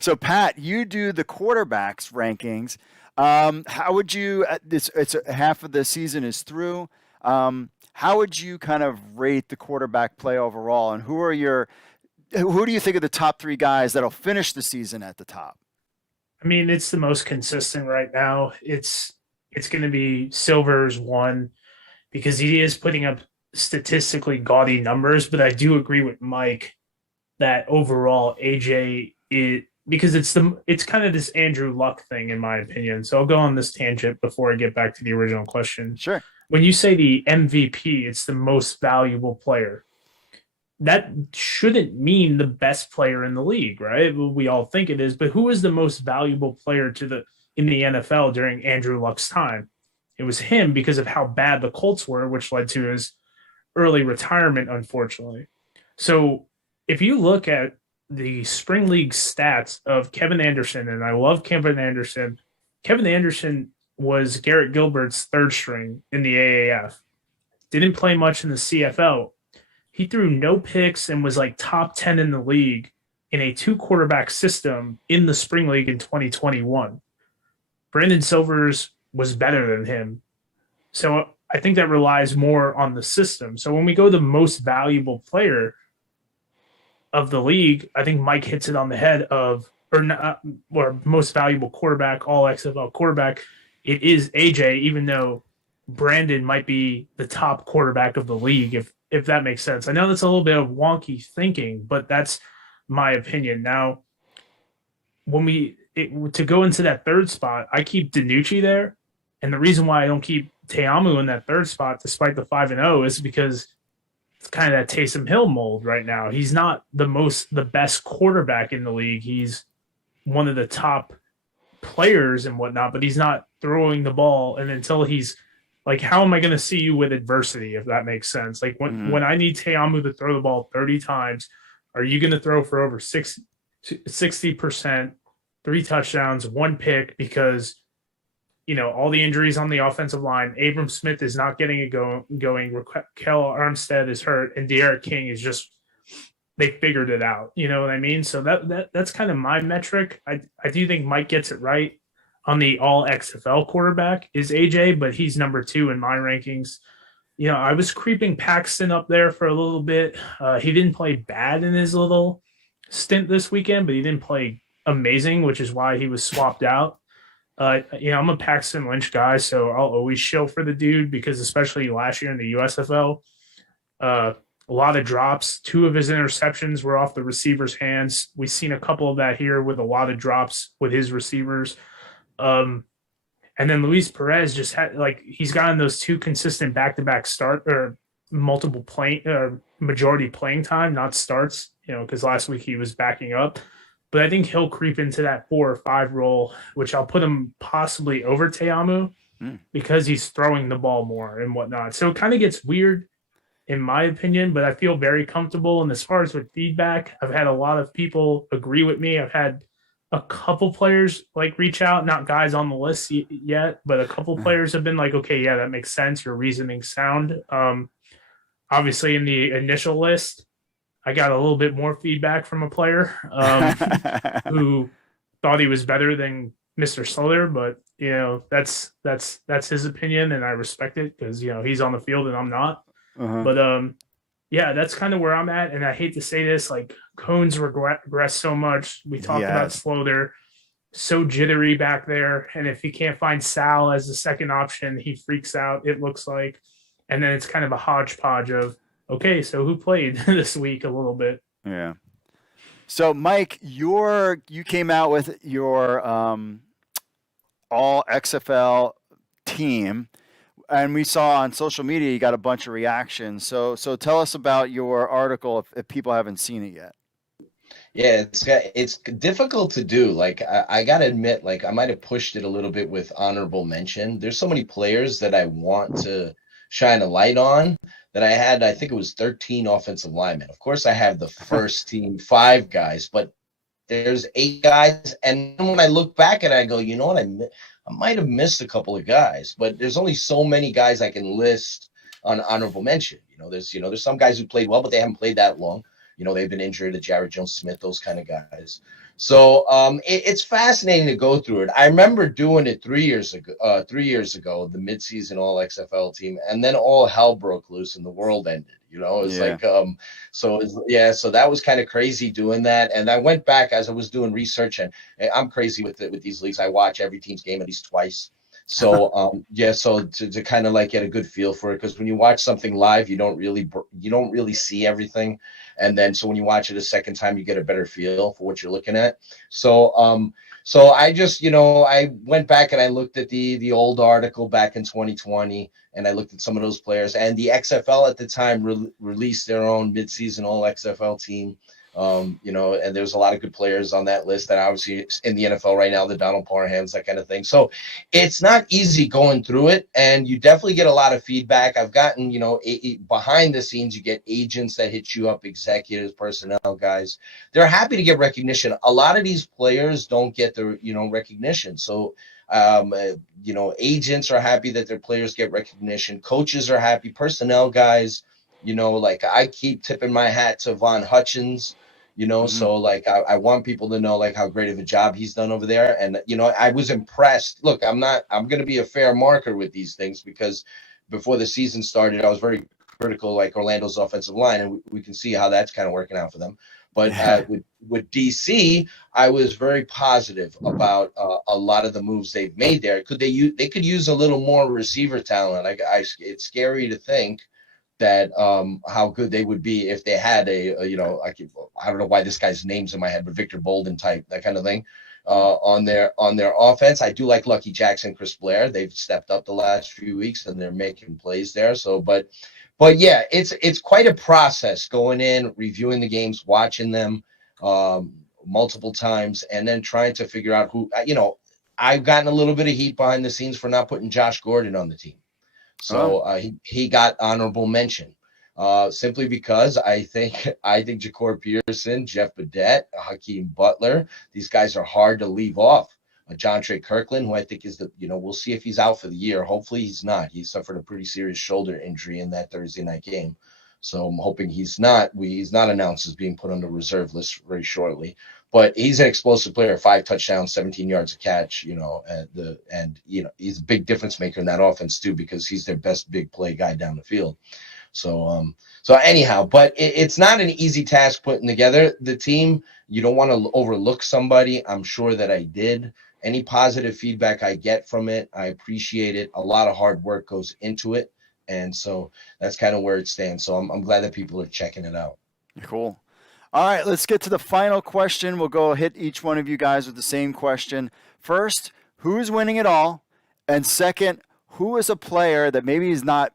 So Pat, you do the quarterbacks rankings. How would you? It's half of the season is through. How would you kind of rate the quarterback play overall, and who do you think are the top 3 guys that'll finish the season at the top? I mean, it's the most consistent right now. It's going to be Silver's one because he is putting up statistically gaudy numbers. But I do agree with Mike that overall AJ because it's kind of this Andrew Luck thing in my opinion. So I'll go on this tangent before I get back to the original question. Sure. When you say the MVP, it's the most valuable player. That shouldn't mean the best player in the league, right? We all think it is, but who is the most valuable player in the NFL during Andrew Luck's time? It was him because of how bad the Colts were, which led to his early retirement, unfortunately. So if you look at the spring league stats of Kevin Anderson, and I love Kevin Anderson was Garrett Gilbert's 3rd string in the AAF. Didn't play much in the CFL. He threw no picks and was like top 10 in the league in a 2-quarterback system in the spring league in 2021. Brandon Silvers was better than him. So I think that relies more on the system. So when we go the most valuable player of the league, I think Mike hits it on the head or most valuable quarterback, all XFL quarterback. It is AJ, even though Brandon might be the top quarterback of the league, if that makes sense. I know that's a little bit of wonky thinking, but that's my opinion. Now, to go into that 3rd spot, I keep DiNucci there. And the reason why I don't keep Teamu in that 3rd spot, despite the 5-0, is because it's kind of that Taysom Hill mold right now. He's not the best quarterback in the league. He's one of the top players and whatnot, but he's not throwing the ball. And until he's like, how am I going to see you with adversity, if that makes sense? Like when I need Teamu to throw the ball 30 times, are you going to throw for over 60%, 3 touchdowns, 1 pick? Because, all the injuries on the offensive line, Abram Smith is not getting it going. Raquel Armstead is hurt, and De'Aaron King is just, they figured it out. You know what I mean? So that's kind of my metric. I do think Mike gets it right on the all XFL quarterback is AJ, but he's number 2 in my rankings. I was creeping Paxton up there for a little bit. He didn't play bad in his little stint this weekend, but he didn't play amazing, which is why he was swapped out. I'm a Paxton Lynch guy, so I'll always shill for the dude because especially last year in the USFL, a lot of drops. 2 of his interceptions were off the receiver's hands. We've seen a couple of that here with a lot of drops with his receivers. And then Luis Perez just had he's gotten those 2 consistent back-to-back start or multiple majority playing time, not starts, because last week he was backing up. But I think he'll creep into that 4 or 5 role, which I'll put him possibly over Teamu because he's throwing the ball more and whatnot. So it kind of gets weird in my opinion, but I feel very comfortable. And as far as with feedback, I've had a lot of people agree with me. I've had a couple players reach out, not guys on the list yet, but a couple players have been like, okay, yeah, that makes sense. Your reasoning sound. Obviously in the initial list, I got a little bit more feedback from a player who thought he was better than Mr. Slaughter, but that's his opinion, and I respect it because he's on the field and I'm not. But yeah, that's kind of where I'm at, and I hate to say this, Cones regress so much. We talked about Slaughter, so jittery back there, and if he can't find Sal as the second option, he freaks out. It looks like, and then it's kind of a hodgepodge of. Okay, so who played this week a little bit? Yeah. So, Mike, you came out with your all XFL team, and we saw on social media you got a bunch of reactions. So tell us about your article if people haven't seen it yet. Yeah, it's difficult to do. I gotta admit, I might have pushed it a little bit with honorable mention. There's so many players that I want to shine a light on that I think it was 13 offensive linemen. Of course, I have the first team 5 guys, but there's 8 guys. And when I look back at it, I go, you know what? I might have missed a couple of guys, but there's only so many guys I can list on honorable mention. There's some guys who played well, but they haven't played that long. They've been injured, the Jared Jones-Smith, those kind of guys. So it's fascinating to go through it. I remember doing it 3 years ago, the midseason all XFL team, and then all hell broke loose and the world ended. It was like, so that was kind of crazy doing that. And I went back as I was doing research, and I'm crazy with these leagues. I watch every team's game at least twice. So so to kind of like get a good feel for it, because when you watch something live, you don't really see everything, and then so when you watch it a second time, you get a better feel for what you're looking at. So I just I went back and I looked at the old article back in 2020, and I looked at some of those players, and the XFL at the time released their own midseason all XFL team. And there's a lot of good players on that list that obviously in the NFL right now, the Donald Parhams, that kind of thing. So it's not easy going through it, and you definitely get a lot of feedback. I've gotten, behind the scenes, you get agents that hit you up, executives, personnel guys. They're happy to get recognition. A lot of these players don't get the, recognition. So, agents are happy that their players get recognition. Coaches are happy. Personnel guys, like I keep tipping my hat to Von Hutchins. So like I want people to know like how great of a job he's done over there. And, I was impressed. Look, I'm going to be a fair marker with these things, because before the season started, I was very critical, like Orlando's offensive line, and we can see how that's kind of working out for them. But with DC, I was very positive about a lot of the moves they've made there. They could use a little more receiver talent. It's scary to think that how good they would be if they had I don't know why this guy's name's in my head, but Victor Bolden type, that kind of thing, on their offense. I do like Lucky Jackson, Chris Blair. They've stepped up the last few weeks and they're making plays there. So, but yeah, it's quite a process going in, reviewing the games, watching them multiple times, and then trying to figure out who, I've gotten a little bit of heat behind the scenes for not putting Josh Gordon on the team. So he got honorable mention simply because I think Ja'Cory Peterson, Jeff Badette, Hakeem Butler, these guys are hard to leave off. John Trey Kirkland, who I think is we'll see if he's out for the year. Hopefully he's not. He suffered a pretty serious shoulder injury in that Thursday night game. So I'm hoping he's not. He's not announced as being put on the reserve list very shortly. But he's an explosive player, 5 touchdowns, 17 yards a catch, and he's a big difference maker in that offense too, because he's their best big play guy down the field. So anyhow, but it's not an easy task putting together the team. You don't want to overlook somebody. I'm sure that I did. Any positive feedback I get from it, I appreciate it. A lot of hard work goes into it. And so that's kind of where it stands. So I'm glad that people are checking it out. Cool. All right, let's get to the final question. We'll go hit each one of you guys with the same question. First, who's winning it all? And second, who is a player that maybe is not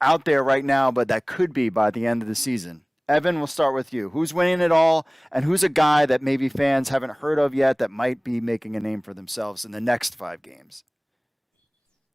out there right now, but that could be by the end of the season? Evan, we'll start with you. Who's winning it all? And who's a guy that maybe fans haven't heard of yet that might be making a name for themselves in the next 5 games?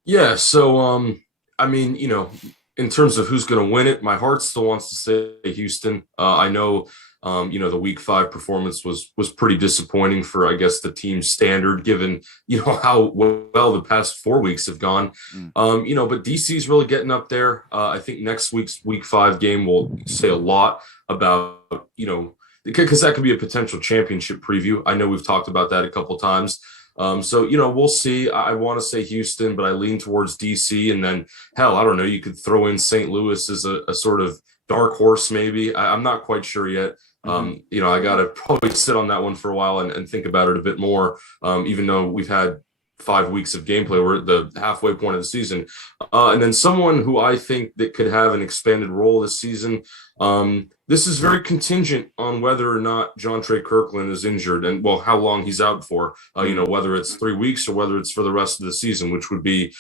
Yeah, so, in terms of who's going to win it, my heart still wants to say Houston. I know, the week 5 performance was pretty disappointing for, I guess, the team's standard, given, how well the past 4 weeks have gone. But DC's really getting up there. I think next week's week 5 game will say a lot about, because that could be a potential championship preview. I know we've talked about that a couple of times. We'll see. I want to say Houston, but I lean towards DC, and then hell, I don't know. You could throw in St. Louis as a sort of dark horse, maybe. I'm not quite sure yet. I got to probably sit on that one for a while and think about it a bit more, even though we've had 5 weeks of gameplay. We're at the halfway point of the season. And then someone who I think that could have an expanded role this season. This is very contingent on whether or not John Trey Kirkland is injured and, well, how long he's out for, whether it's 3 weeks or whether it's for the rest of the season, which would be,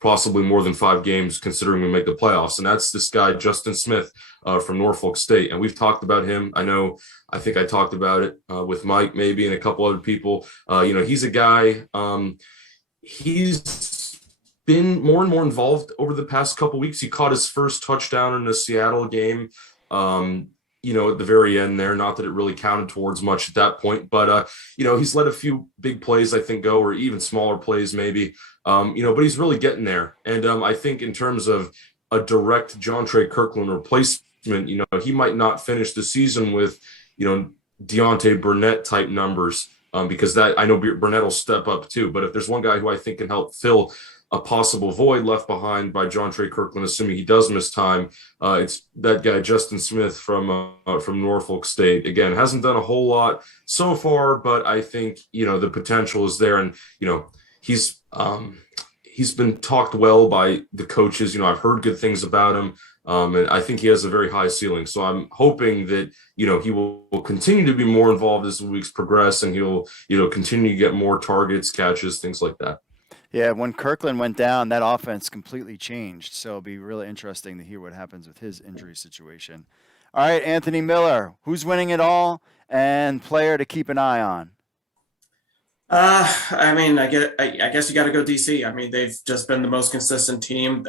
possibly more than 5 games considering we make the playoffs. And that's this guy, Justin Smith, from Norfolk State. And we've talked about him. I think I talked about it with Mike maybe and a couple other people. He's a guy, he's been more and more involved over the past couple weeks. He caught his first touchdown in the Seattle game, at the very end there. Not that it really counted towards much at that point, but, he's let a few big plays, I think, go, or even smaller plays maybe, but he's really getting there. And I think in terms of a direct John Trey Kirkland replacement, he might not finish the season with, Deontay Burnett type numbers, because that I know Burnett will step up too. But if there's one guy who I think can help fill a possible void left behind by John Trey Kirkland, assuming he does miss time, it's that guy Justin Smith from Norfolk State. Again, hasn't done a whole lot so far, but I think the potential is there, and he's been talked well by the coaches. I've heard good things about him. And I think he has a very high ceiling. So I'm hoping that, he will continue to be more involved as the weeks progress, and he'll, continue to get more targets, catches, things like that. Yeah, when Kirkland went down, that offense completely changed. So it'll be really interesting to hear what happens with his injury situation. All right, Anthony Miller, who's winning it all and player to keep an eye on? I guess you got to go DC. I mean, they've just been the most consistent team.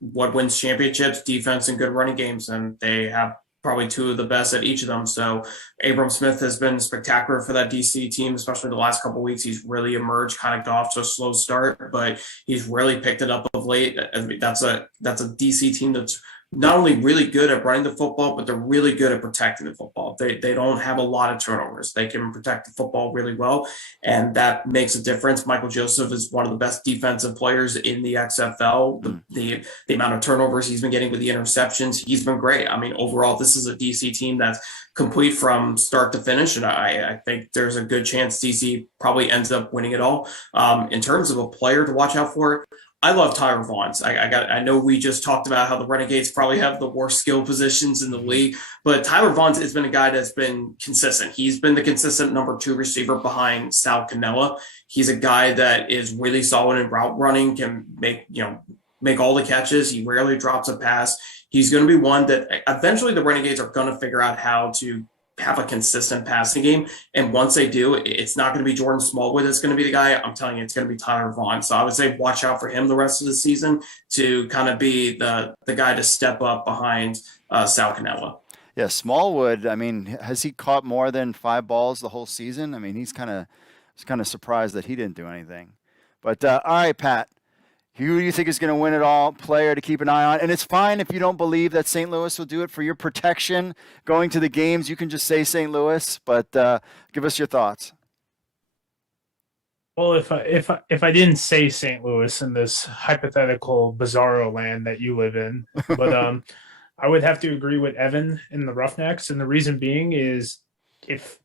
What wins championships? Defense and good running games, and they have probably two of the best at each of them. So Abram Smith has been spectacular for that DC team, especially the last couple of weeks. He's really emerged, kind of got off to a slow start, but he's really picked it up of late. I mean, that's a DC team that's not only really good at running the football, but they're really good at protecting the football. They don't have a lot of turnovers. They can protect the football really well, and that makes a difference. Michael Joseph is one of the best defensive players in the XFL. The amount of turnovers he's been getting with the interceptions, he's been great. I mean, overall, this is a DC team that's complete from start to finish, and I think there's a good chance DC probably ends up winning it all. In terms of a player to watch out for, I love Tyler Vaughns. I know we just talked about how the Renegades probably have the worst skill positions in the league, but Tyler Vaughns has been a guy that's been consistent. He's been the consistent number 2 receiver behind Sal Cannella. He's a guy that is really solid in route running, can make all the catches. He rarely drops a pass. He's going to be one that eventually the Renegades are going to figure out how to have a consistent passing game. And once they do, it's not going to be Jordan Smallwood that's going to be the guy. I'm telling you, it's going to be Tyler Vaughn. So I would say watch out for him the rest of the season to kind of be the guy to step up behind Sal Cannella. Yeah, Smallwood, I mean, has he caught more than 5 balls the whole season? I mean, he's kind of surprised that he didn't do anything. But all right, Pat, who do you think is going to win it all? Player to keep an eye on. And it's fine if you don't believe that St. Louis will do it. For your protection going to the games, you can just say St. Louis, but give us your thoughts. Well, if I didn't say St. Louis in this hypothetical bizarro land that you live in, but I would have to agree with Evan in the Roughnecks, and the reason being is if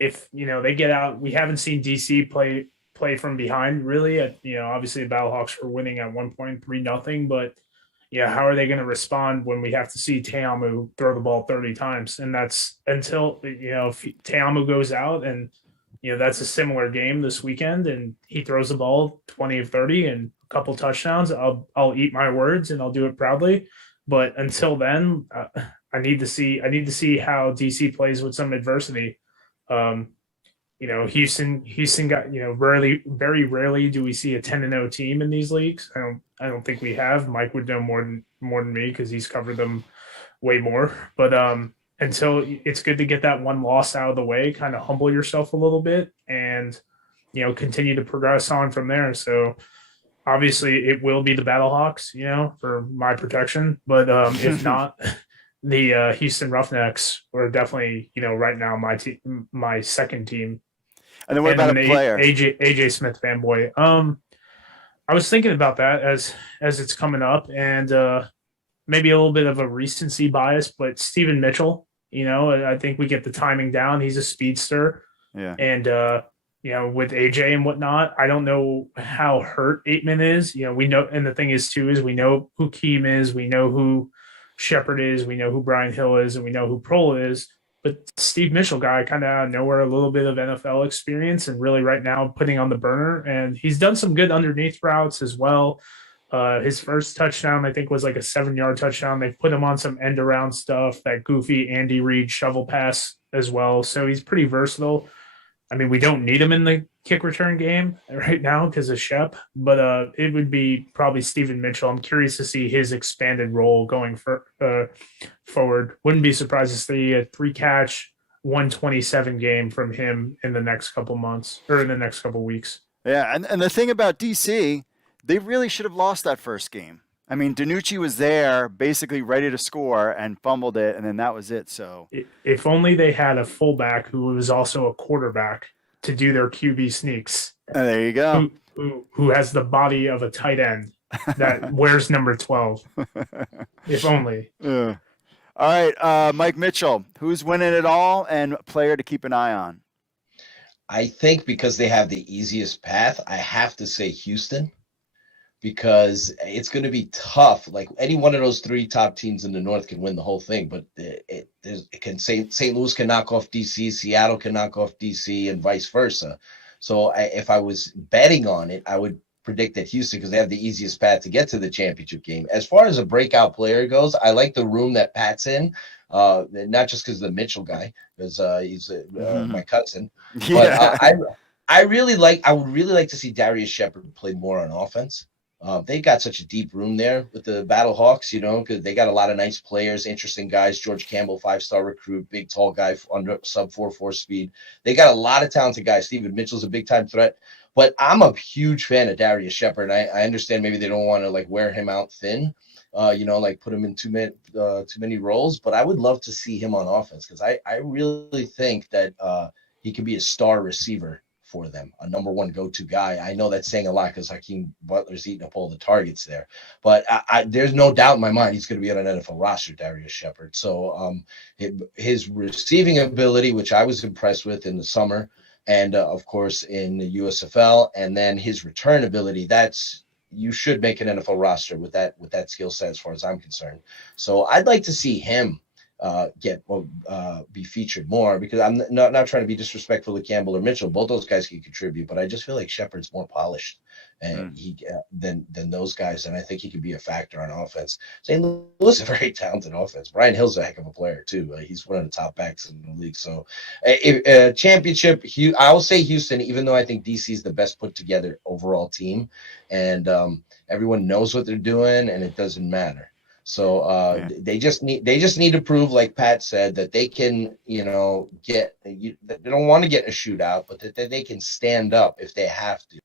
they get out, we haven't seen DC play from behind really. Obviously the Battlehawks were winning at 1.3-0, but how are they going to respond when we have to see Teamu throw the ball 30 times? And that's until if Teamu goes out, and that's a similar game this weekend, and he throws the ball 20 of 30 and a couple touchdowns, I'll eat my words and I'll do it proudly. But until then, I need to see how DC plays with some adversity. Houston got, very rarely do we see a 10-0 team in these leagues. I don't think we have. Mike would know more than me because he's covered them way more. But until it's good to get that one loss out of the way, kind of humble yourself a little bit and, continue to progress on from there. So obviously it will be the Battlehawks, for my protection. But if not, the Houston Roughnecks were definitely, right now my second team. And then what about a player? AJ Smith fanboy. I was thinking about that as it's coming up, and maybe a little bit of a recency bias, but Stephen Mitchell, I think we get the timing down. He's a speedster. Yeah. And with AJ and whatnot, I don't know how hurt Aitman is. We know, and the thing is too, is we know who Keem is, we know who Shepard is, we know who Brian Hill is, and we know who Prohl is. But Steve Mitchell guy kind of out of nowhere, a little bit of NFL experience, and really right now putting on the burner. And he's done some good underneath routes as well. His first touchdown, I think, was like a 7-yard touchdown. They put him on some end around stuff, that goofy Andy Reid shovel pass as well. So he's pretty versatile. I mean, we don't need him in the kick return game right now because of Shep, but it would be probably Stephen Mitchell. I'm curious to see his expanded role going forward. Wouldn't be surprised to see a 3-catch, 127 game from him in the next couple months or in the next couple weeks. Yeah, and the thing about DC, they really should have lost that first game. I mean, Danucci was there, basically ready to score, and fumbled it, and then that was it. So If only they had a fullback who was also a quarterback to do their QB sneaks, there you go. who has the body of a tight end that wears number 12. If only. All right, Mike Mitchell, who's winning it all and player to keep an eye on? I think because they have the easiest path, I have to say Houston, because it's going to be tough. Like any one of those three top teams in the North can win the whole thing, but St. Louis can knock off DC, Seattle can knock off DC, and vice versa. So if I was betting on it, I would predict that Houston, because they have the easiest path to get to the championship game. As far as a breakout player goes, I like the room that Pat's in, not just because of the Mitchell guy, because he's my cousin, Yeah. but I would really like to see Darius Shepard play more on offense. They got such a deep room there with the Battle Hawks, because they got a lot of nice players, interesting guys. George Campbell, 5-star recruit, big, tall guy under sub 4.4 speed. They got a lot of talented guys. Stephen Mitchell's a big time threat, but I'm a huge fan of Darius Shepard. I understand maybe they don't want to like wear him out thin, like put him in too many roles, but I would love to see him on offense, because I really think that he could be a star receiver for them, a number one go-to guy. I know that's saying a lot because Hakeem Butler's eating up all the targets there, but there's no doubt in my mind he's going to be on an NFL roster, Darius Shepard. So his receiving ability, which I was impressed with in the summer, and of course in the USFL, and then his return ability, you should make an NFL roster with that skill set as far as I'm concerned. So I'd like to see him be featured more, because I'm not trying to be disrespectful to Campbell or Mitchell. Both those guys can contribute, but I just feel like Shepard's more polished and than those guys, and I think he could be a factor on offense. St. Louis is a very talented offense. Brian Hill's a heck of a player too. He's one of the top backs in the league. So championship, I will say Houston, even though I think DC is the best put together overall team, and everyone knows what they're doing, and it doesn't matter. So they just need to prove, like Pat said, that they can, they don't want to get in a shootout, but that they can stand up if they have to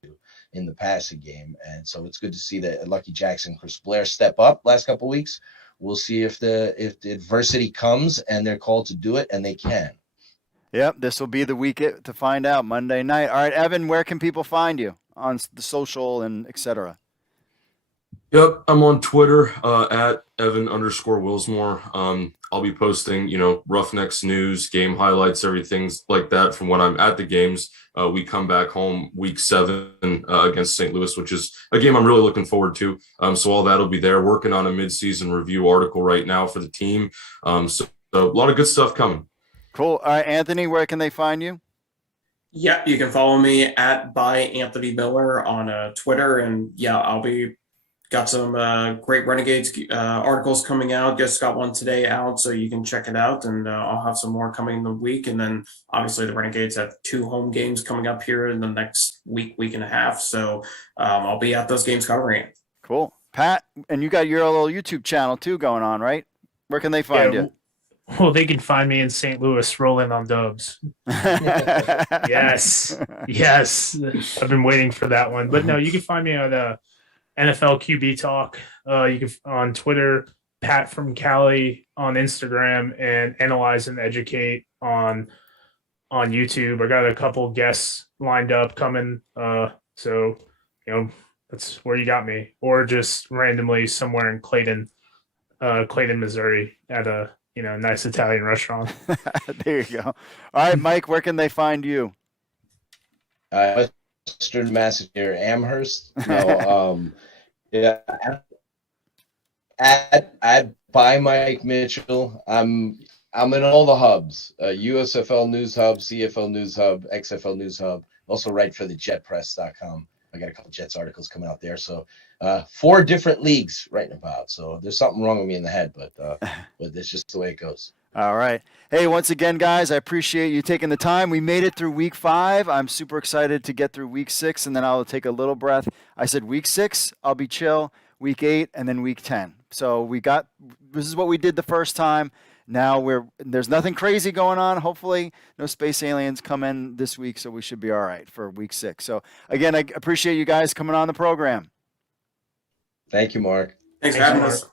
in the passing game. And so it's good to see that Lucky Jackson, Chris Blair step up last couple of weeks. We'll see if the adversity comes and they're called to do it, and they can. Yep, this will be the week to find out, Monday night. All right, Evan, where can people find you on the social and et cetera? Yep, I'm on Twitter at Evan_Willsmore. I'll be posting, Roughnecks news, game highlights, everything like that from when I'm at the games. We come back home week 7 against St. Louis, which is a game I'm really looking forward to. So all that'll be there. Working on a midseason review article right now for the team. So a lot of good stuff coming. Cool. All right, Anthony, where can they find you? Yeah, you can follow me at @ByAnthonyMiller on Twitter, and I'll be got some great Renegades articles coming out. Just got one today out, so you can check it out, and I'll have some more coming in the week. And then obviously the Renegades have 2 home games coming up here in the next week and a half. So I'll be at those games covering it. Cool. Pat, and you got your little YouTube channel too going on, right? Where can they find you? Well, they can find me in St. Louis rolling on dubs. Yes. I've been waiting for that one. But no, you can find me on NFL QB Talk. You can on Twitter, Pat from Cali on Instagram, and Analyze and Educate on YouTube. I got a couple guests lined up coming. So that's where you got me, or just randomly somewhere in Clayton, Missouri, at a nice Italian restaurant. There you go. All right, Mike, where can they find you? Western Mass near Amherst. No, at by Mike Mitchell. I'm in all the hubs: USFL News Hub, CFL News Hub, XFL News Hub. Also write for the JetPress.com. I got a couple Jets articles coming out there. So 4 different leagues writing about. So there's something wrong with me in the head, but it's just the way it goes. All right. Hey, once again, guys, I appreciate you taking the time. We made it through week 5. I'm super excited to get through week 6, and then I'll take a little breath. I said week 6, I'll be chill. Week 8, and then week 10. So this is what we did the first time. Now there's nothing crazy going on. Hopefully no space aliens come in this week, so we should be all right for week 6. So again, I appreciate you guys coming on the program. Thank you, Mark. Thanks for having Mark. us.